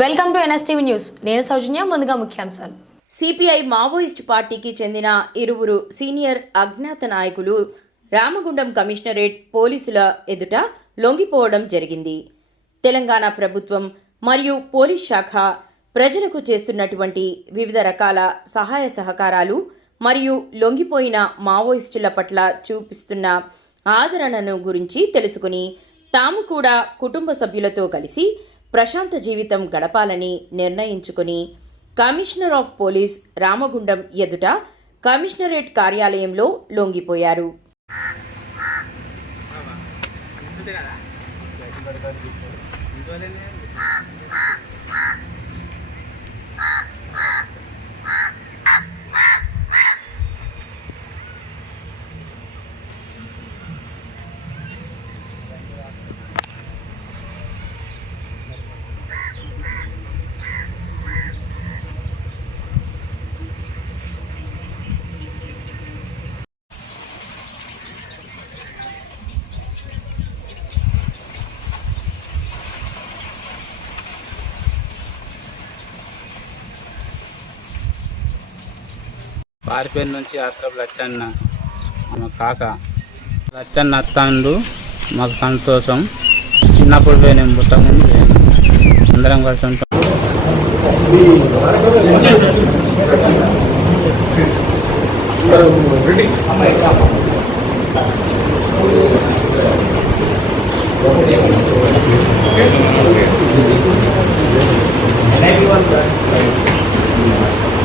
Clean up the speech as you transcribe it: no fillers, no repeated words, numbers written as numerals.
Welcome to NSTV news. నేను సౌజన్య. ముందుగా ముఖ్యాంశాలు. సిపిఐ మావోయిస్ట్ పార్టీకి చెందిన ఇరువురు సీనియర్ అజ్ఞాత నాయకులు రామగుండం కమిషనరేట్ పోలీసుల ఎదుట లొంగిపోవడం జరిగింది. తెలంగాణ ప్రభుత్వం మరియు పోలీస్ శాఖ ప్రజలకు చేస్తున్నటువంటి వివిధ రకాల సహాయ సహకారాలు మరియు లొంగిపోయిన మావోయిస్టుల పట్ల చూపిస్తున్న ఆదరణను గురించి తెలుసుకుని తాము కూడా కుటుంబ సభ్యులతో కలిసి ప్రశాంత జీవితం గడపాలని నిర్ణయించుకుని కమిషనర్ ఆఫ్ పోలీస్ రామగుండం ఎదుట కమిషనరేట్ కార్యాలయంలో లొంగిపోయారు. పారిపేరు నుంచి ఆత్రపు లచ్చన్న మా కాక లచ్చన్న అత్తండు. మాకు సంతోషం. చిన్నప్పుడు నేను పుట్టకముందు అందరం కలిసి ఉంటాం.